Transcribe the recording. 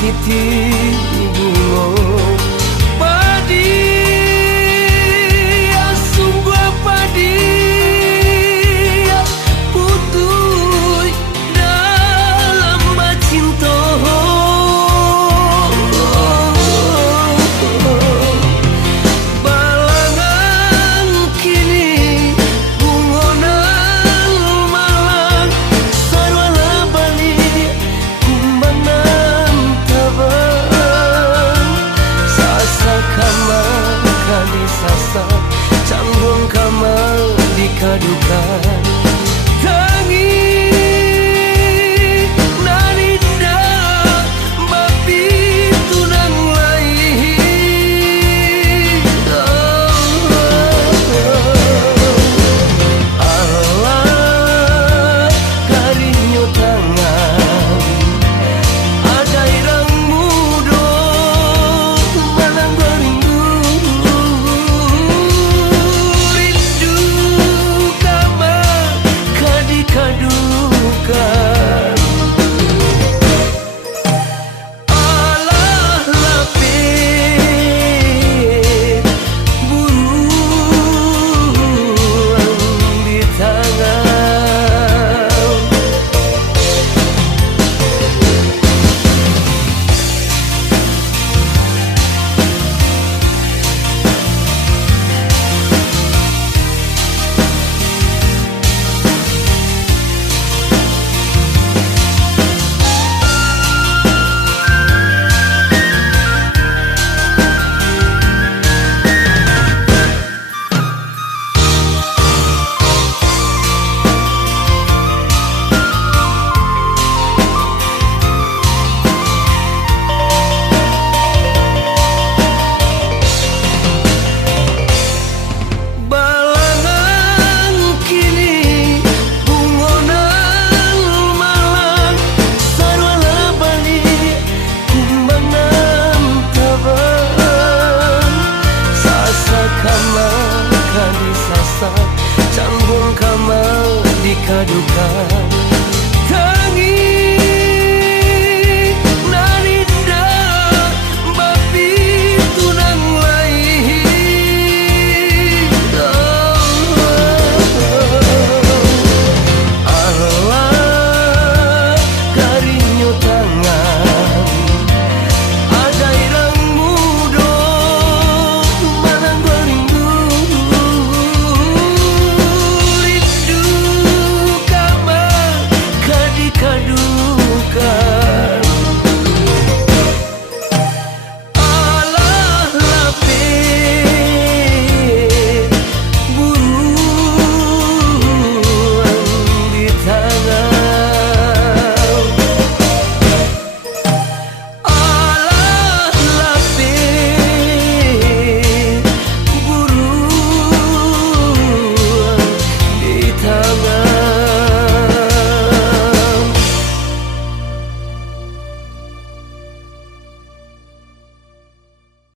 kiti bungo padi sungguh padi putui dalam cinta balangan kini bungonan malang sarwana bali kumbangan tabang sasa kamar kali sasa canggung kamar dikadukan tangi narida bapi tunang lain Allah karinyo tangan ada irang mudo malang berindu rindu kama kadikadukan Allah lapis buruan di tangan balangan kini bungonan malang sarwana bali kumbangan tabang sasa kamar kali sasa canggung kamar dikadukan